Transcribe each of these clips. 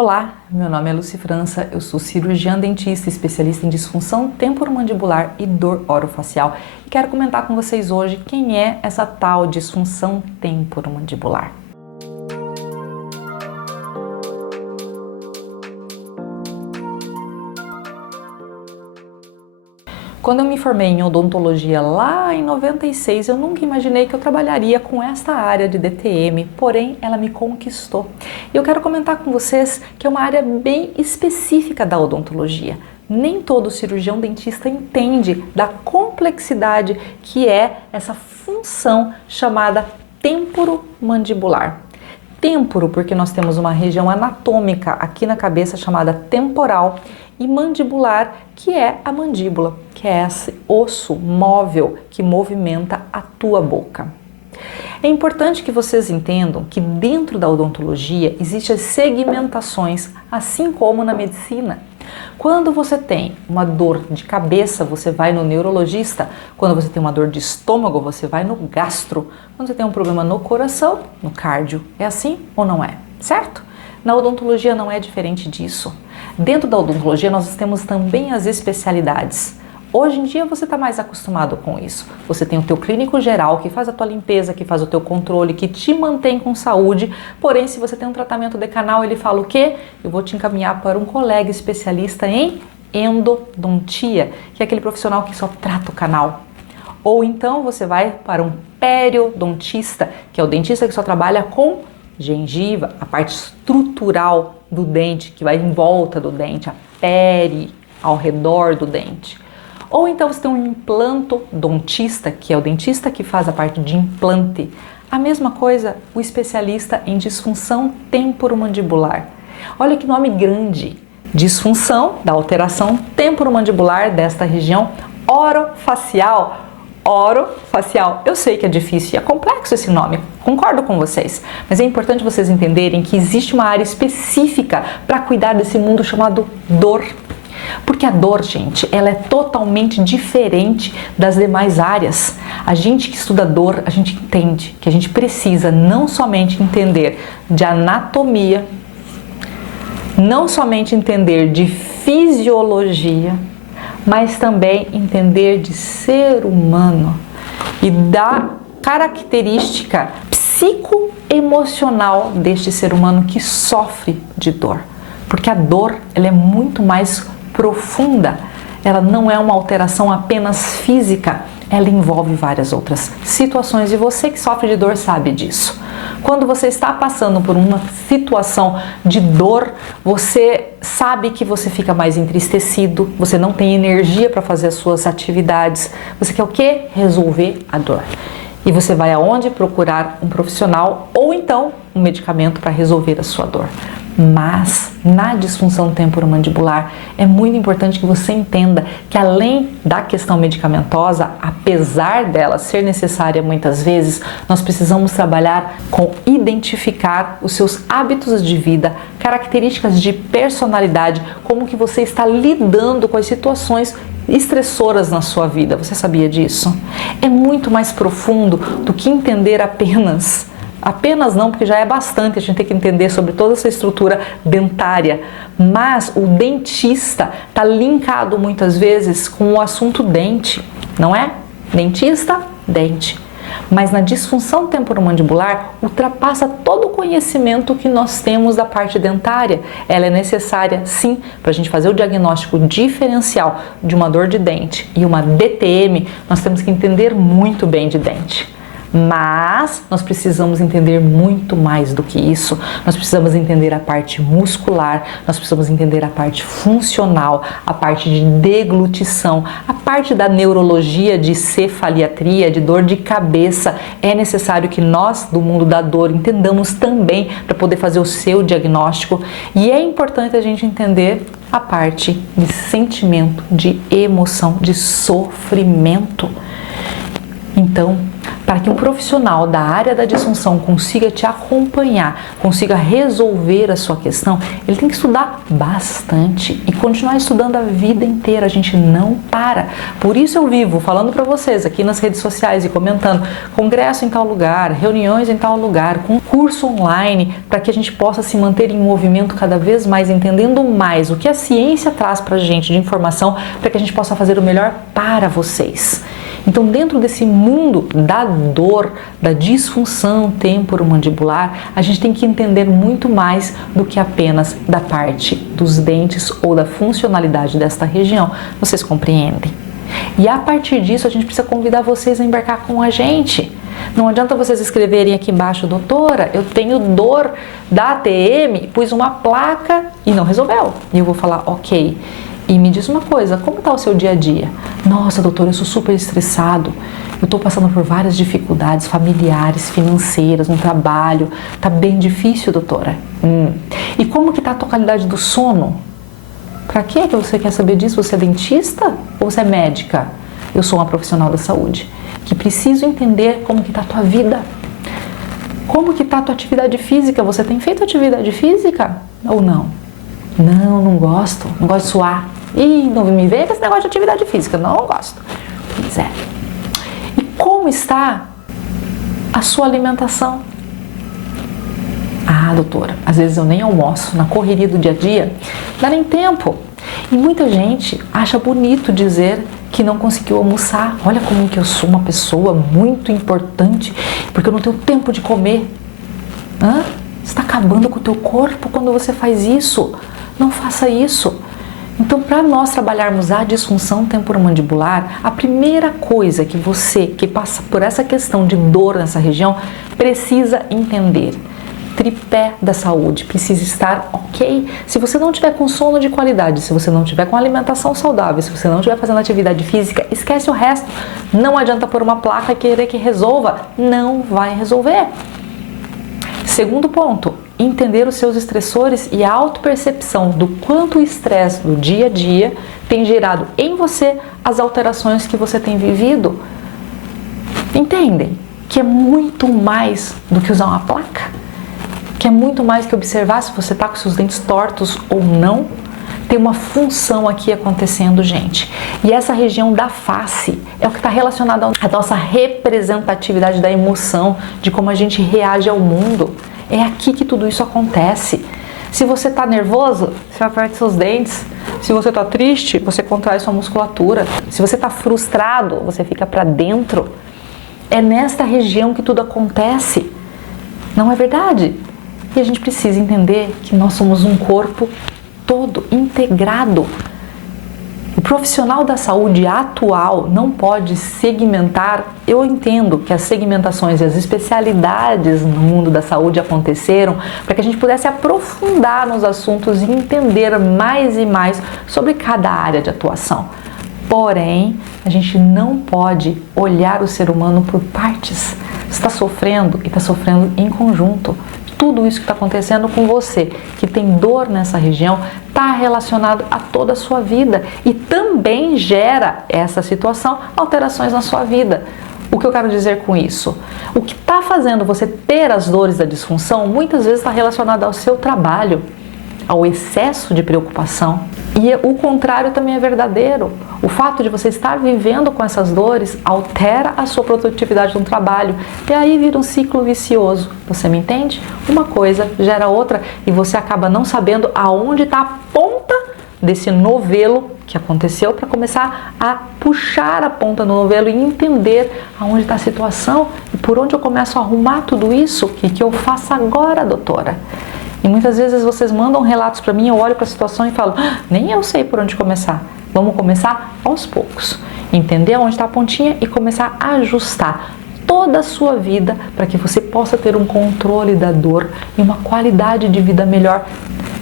Olá, meu nome é Lucy França, eu sou cirurgiã dentista, especialista em disfunção temporomandibular e dor orofacial e quero comentar com vocês hoje quem é essa tal disfunção temporomandibular. Quando eu me formei em odontologia lá em 96, eu nunca imaginei que eu trabalharia com esta área de DTM, porém ela me conquistou. E eu quero comentar com vocês que é uma área bem específica da odontologia. Nem todo cirurgião dentista entende da complexidade que é essa função chamada temporomandibular. Temporo, porque nós temos uma região anatômica aqui na cabeça chamada temporal, e mandibular, que é a mandíbula, que é esse osso móvel que movimenta a tua boca. É importante que vocês entendam que dentro da odontologia existem as segmentações, assim como na medicina. Quando você tem uma dor de cabeça, você vai no neurologista. Quando você tem uma dor de estômago, você vai no gastro. Quando você tem um problema no coração, no cardio. É assim ou não é? Certo? Na odontologia não é diferente disso. Dentro da odontologia nós temos também as especialidades. Hoje em dia você está mais acostumado com isso. Você tem o teu clínico geral que faz a tua limpeza, que faz o teu controle, que te mantém com saúde. Porém, se você tem um tratamento decanal, ele fala o quê? Eu vou te encaminhar para um colega especialista em endodontia, que é aquele profissional que só trata o canal. Ou então você vai para um periodontista, que é o dentista que só trabalha com gengiva, a parte estrutural do dente, que vai em volta do dente, a peri, ao redor do dente. Ou então você tem um implantodontista, que é o dentista que faz a parte de implante. A mesma coisa, o especialista em disfunção temporomandibular. Olha que nome grande! Disfunção da alteração temporomandibular desta região orofacial. Orofacial. Eu sei que é difícil e é complexo esse nome, concordo com vocês, mas é importante vocês entenderem que existe uma área específica para cuidar desse mundo chamado dor. Porque a dor, gente, ela é totalmente diferente das demais áreas. A gente que estuda dor, a gente entende que a gente precisa não somente entender de anatomia, não somente entender de fisiologia, mas também entender de ser humano e da característica psicoemocional deste ser humano que sofre de dor. Porque a dor, ela é muito mais profunda, ela não é uma alteração apenas física, ela envolve várias outras situações e você que sofre de dor sabe disso. Quando você está passando por uma situação de dor, você sabe que você fica mais entristecido, você não tem energia para fazer as suas atividades, você quer o quê? Resolver a dor. E você vai aonde? Procurar um profissional ou então um medicamento para resolver a sua dor. Mas na disfunção temporomandibular é muito importante que você entenda que além da questão medicamentosa, apesar dela ser necessária muitas vezes, nós precisamos trabalhar com identificar os seus hábitos de vida, características de personalidade, como que você está lidando com as situações estressoras na sua vida. Você sabia disso? É muito mais profundo do que entender apenas não, porque já é bastante a gente ter que entender sobre toda essa estrutura dentária, mas o dentista está linkado muitas vezes com o assunto dente, não é? Dentista, dente. Mas na disfunção temporomandibular ultrapassa todo o conhecimento que nós temos da parte dentária. Ela é necessária, sim, para a gente fazer o diagnóstico diferencial de uma dor de dente e uma DTM, nós temos que entender muito bem de dente. Mas nós precisamos entender muito mais do que isso. Nós precisamos entender a parte muscular, nós precisamos entender a parte funcional, a parte de deglutição, a parte da neurologia, de cefaliatria, de dor de cabeça. É necessário que nós, do mundo da dor, entendamos também para poder fazer o seu diagnóstico. E é importante a gente entender a parte de sentimento, de emoção, de sofrimento. Então, para que um profissional da área da disfunção consiga te acompanhar, consiga resolver a sua questão, ele tem que estudar bastante e continuar estudando a vida inteira. A gente não para. Por isso eu vivo falando para vocês aqui nas redes sociais e comentando congresso em tal lugar, reuniões em tal lugar, com curso online, para que a gente possa se manter em movimento cada vez mais, entendendo mais o que a ciência traz para a gente de informação, para que a gente possa fazer o melhor para vocês. Então, dentro desse mundo da dor, da disfunção temporomandibular, a gente tem que entender muito mais do que apenas da parte dos dentes ou da funcionalidade desta região. Vocês compreendem? E a partir disso, a gente precisa convidar vocês a embarcar com a gente. Não adianta vocês escreverem aqui embaixo, doutora, eu tenho dor da ATM, pus uma placa e não resolveu. E eu vou falar, ok. E me diz uma coisa, como está o seu dia a dia? Nossa, doutora, eu sou super estressado, eu estou passando por várias dificuldades familiares, financeiras, no trabalho, tá bem difícil, doutora. E como que está a tua qualidade do sono? Para que você quer saber disso? Você é dentista ou você é médica? Eu sou uma profissional da saúde, que preciso entender como que está a tua vida. Como que está a tua atividade física? Você tem feito atividade física ou não? Não gosto de suar. Ih, não me vê com esse negócio de atividade física, não gosto. Pois é. E como está a sua alimentação? Ah, doutora, às vezes eu nem almoço, na correria do dia a dia, dá nem tempo. E muita gente acha bonito dizer que não conseguiu almoçar. Olha como que eu sou uma pessoa muito importante, porque eu não tenho tempo de comer. Você está acabando com o teu corpo quando você faz isso. Não faça isso. Então, para nós trabalharmos a disfunção temporomandibular, a primeira coisa que você que passa por essa questão de dor nessa região precisa entender. Tripé da saúde precisa estar ok. Se você não tiver com sono de qualidade, se você não tiver com alimentação saudável, se você não estiver fazendo atividade física, esquece o resto. Não adianta pôr uma placa e querer que resolva. Não vai resolver. Segundo ponto, entender os seus estressores e a autopercepção do quanto o estresse do dia a dia tem gerado em você as alterações que você tem vivido. Entendem que é muito mais do que usar uma placa? Que é muito mais que observar se você está com seus dentes tortos ou não? Tem uma função aqui acontecendo, gente. E essa região da face é o que está relacionado à nossa representatividade da emoção, de como a gente reage ao mundo. É aqui que tudo isso acontece. Se você está nervoso, você aperta seus dentes. Se você está triste, você contrai sua musculatura. Se você está frustrado, você fica para dentro. É nesta região que tudo acontece. Não é verdade? E a gente precisa entender que nós somos um corpo todo integrado. O profissional da saúde atual não pode segmentar. Eu entendo que as segmentações e as especialidades no mundo da saúde aconteceram para que a gente pudesse aprofundar nos assuntos e entender mais e mais sobre cada área de atuação. Porém, a gente não pode olhar o ser humano por partes. Você está sofrendo e está sofrendo em conjunto. Tudo isso que está acontecendo com você, que tem dor nessa região, está relacionado a toda a sua vida e também gera essa situação alterações na sua vida. O que eu quero dizer com isso? O que está fazendo você ter as dores da disfunção muitas vezes está relacionado ao seu trabalho, ao excesso de preocupação. E o contrário também é verdadeiro. O fato de você estar vivendo com essas dores altera a sua produtividade no trabalho. E aí vira um ciclo vicioso. Você me entende? Uma coisa gera outra e você acaba não sabendo aonde está a ponta desse novelo que aconteceu para começar a puxar a ponta no novelo e entender aonde está a situação e por onde eu começo a arrumar tudo isso. O que eu faço agora, doutora? E muitas vezes vocês mandam relatos para mim, eu olho para a situação e falo, nem eu sei por onde começar. Vamos começar aos poucos. Entender onde está a pontinha e começar a ajustar toda a sua vida para que você possa ter um controle da dor e uma qualidade de vida melhor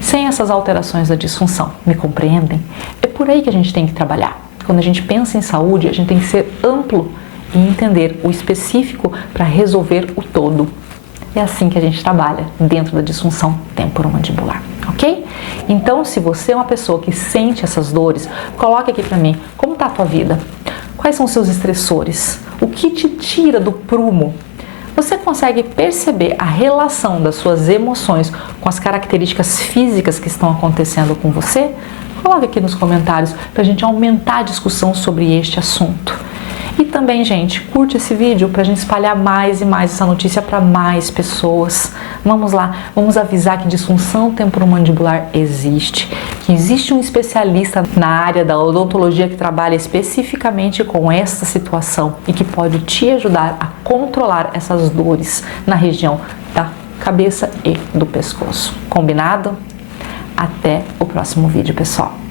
sem essas alterações da disfunção. Me compreendem? É por aí que a gente tem que trabalhar. Quando a gente pensa em saúde, a gente tem que ser amplo e entender o específico para resolver o todo. É assim que a gente trabalha dentro da disfunção temporomandibular, ok? Então, se você é uma pessoa que sente essas dores, coloque aqui para mim, como está a tua vida? Quais são os seus estressores? O que te tira do prumo? Você consegue perceber a relação das suas emoções com as características físicas que estão acontecendo com você? Coloque aqui nos comentários para a gente aumentar a discussão sobre este assunto. E também, gente, curte esse vídeo para a gente espalhar mais e mais essa notícia para mais pessoas. Vamos lá, vamos avisar que disfunção temporomandibular existe, que existe um especialista na área da odontologia que trabalha especificamente com essa situação e que pode te ajudar a controlar essas dores na região da cabeça e do pescoço. Combinado? Até o próximo vídeo, pessoal!